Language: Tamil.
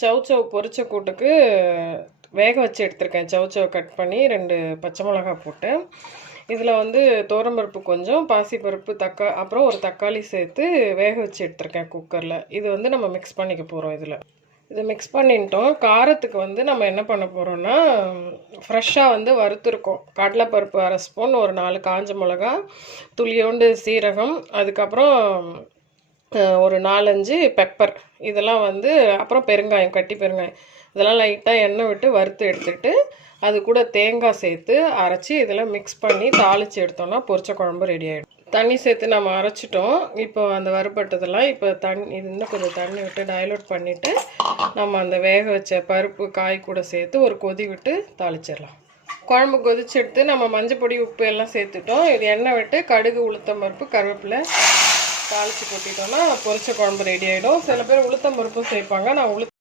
சவ் பொரிச்ச கூட்டுக்கு வேக வச்சு எடுத்திருக்கேன். சவ் கட் பண்ணி 2 பச்சை மிளகாய் போட்டு, இதில் வந்து துவரம்பருப்பு கொஞ்சம், பாசிப்பருப்பு, அப்புறம் ஒரு தக்காளி சேர்த்து வேக வச்சு எடுத்திருக்கேன் குக்கரில். இது வந்து நம்ம மிக்ஸ் பண்ணிக்க போகிறோம். இது மிக்ஸ் பண்ணிட்டோம். காரத்துக்கு வந்து நம்ம என்ன பண்ண போகிறோம்னா, ஃப்ரெஷ்ஷாக வந்து வறுத்துருக்கோம் கடலைப்பருப்பு 1/2 ஸ்பூன், ஒரு 4 காஞ்ச மிளகா, துளியோண்டு சீரகம், அதுக்கப்புறம் ஒரு 4-5 பெப்பர், இதெல்லாம் வந்து அப்புறம் பெருங்காயம், கட்டி பெருங்காயம், இதெல்லாம் லைட்டாக எண்ணெய் விட்டு வறுத்து எடுத்துகிட்டு அது கூட தேங்காய் சேர்த்து அரைச்சி இதில் மிக்ஸ் பண்ணி தாளித்து எடுத்தோம்னா பொரிச்ச குழம்பு ரெடி ஆகிடும். தண்ணி சேர்த்து நம்ம அரைச்சிட்டோம். இப்போ அந்த வறுபட்டதெல்லாம் இப்போ இன்னும் கொஞ்சம் தண்ணி விட்டு டைலூட் பண்ணிவிட்டு நம்ம அந்த வேக வச்ச பருப்பு காய் கூட சேர்த்து ஒரு கொதி விட்டு தாளிச்சிடலாம். குழம்பு கொதிச்சு எடுத்து நம்ம மஞ்சள் பொடி உப்பு எல்லாம் சேர்த்துட்டோம். இது எண்ணெய் விட்டு கடுகு, உளுத்தம் பருப்பு, கருவேப்பிலை தாளித்து கொட்டிட்டோம்னா பொரிச்ச குழம்பு ரெடி ஆகிடும். சில பேர் உளுத்தம் பருப்பும் சேர்ப்பாங்க. நான்